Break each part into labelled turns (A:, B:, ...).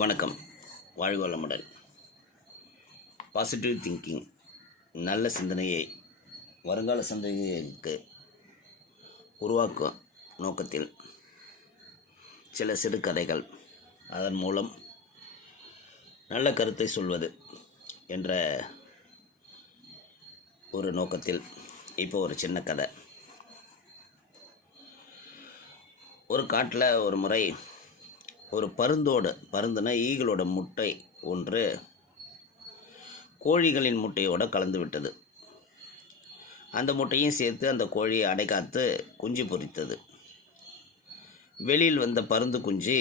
A: வணக்கம். வாழ்க வளமுடன் பாசிட்டிவ் திங்கிங் நல்ல சிந்தனையை வருங்கால சந்ததிகளுக்கு உருவாக்கும் நோக்கத்தில் சில சிறு கதைகள். அதன் மூலம் நல்ல கருத்தை சொல்வது என்ற ஒரு நோக்கத்தில் இப்போ ஒரு சின்ன கதை. ஒரு காட்டில் ஒரு முறை ஒரு பருந்தோடு பருந்துனா ஈகளோட முட்டை ஒன்று கோழிகளின் முட்டையோடு கலந்து விட்டது. அந்த முட்டையும் சேர்த்து அந்த கோழியை அடைக்காத்து குஞ்சு பொரித்தது வெளியில் வந்த பருந்து குஞ்சு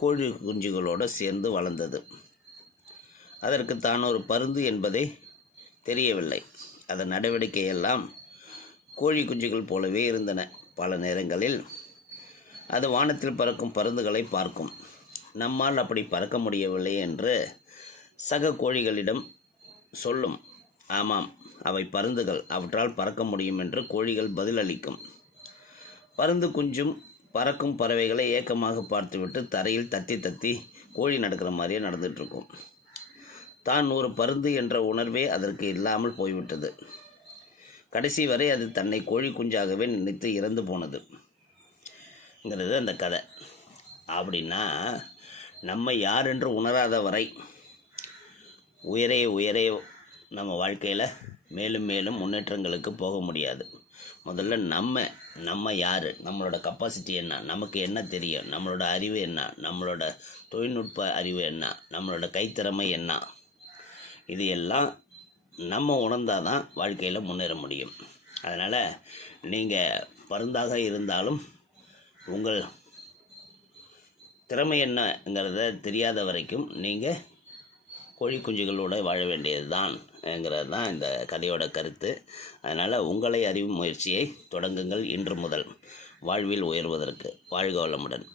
A: கோழி குஞ்சுகளோடு சேர்ந்து வளர்ந்தது. அதற்கு தான் ஒரு பருந்து என்பதை தெரியவில்லை. அதன் நடவடிக்கையெல்லாம் கோழி குஞ்சுகள் போலவே இருந்தன. பல நேரங்களில் அது வானத்தில் பறக்கும் பருந்துகளை பார்க்கும். நம்மால் அப்படி பறக்க முடியவில்லை என்று சக கோழிகளிடம் சொல்லும். ஆமாம் அவை பருந்துகள். அவற்றால் பறக்க முடியும் என்று கோழிகள் பதிலளிக்கும். பருந்து குஞ்சும் பறக்கும் பறவைகளை ஏக்கமாக பார்த்துவிட்டு தரையில் தத்தி தத்தி கோழி நடக்கிற மாதிரியே நடந்துகிட்ருக்கும். தான் ஒரு பருந்து என்ற உணர்வே அதற்கு இல்லாமல் போய்விட்டது. கடைசி வரை அது தன்னை கோழி குஞ்சாகவே நினைத்து இறந்து போனதுங்கிறது அந்த கதை. அப்படின்னா நம்ம யார் என்று உணராத வரை உயரே உயரே நம்ம வாழ்க்கையில் மேலும் மேலும் முன்னேற்றங்களுக்கு போக முடியாது. முதல்ல நம்ம நம்ம யார்? நம்மளோட கப்பாசிட்டி என்ன? நமக்கு என்ன தெரியும்? நம்மளோட அறிவு என்ன? நம்மளோட தொழில்நுட்ப அறிவு என்ன? நம்மளோட கைத்திறமை என்ன? இது எல்லாம் நம்ம உணர்ந்தால் தான் வாழ்க்கையில் முன்னேற முடியும். அதனால் நீங்கள் பருந்தாக இருந்தாலும் உங்கள் திறமை என்னங்கிறத தெரியாத வரைக்கும் நீங்கள் கோழி குஞ்சுகளோட வாழ வேண்டியது தான்ங்கிறது தான் இந்த கதையோட கருத்து. அதனால் உங்களை அறிவும் முயற்சியை தொடங்குங்கள் இன்று முதல். வாழ்வில் உயர்வதற்கு வாழ்க வளமுடன்.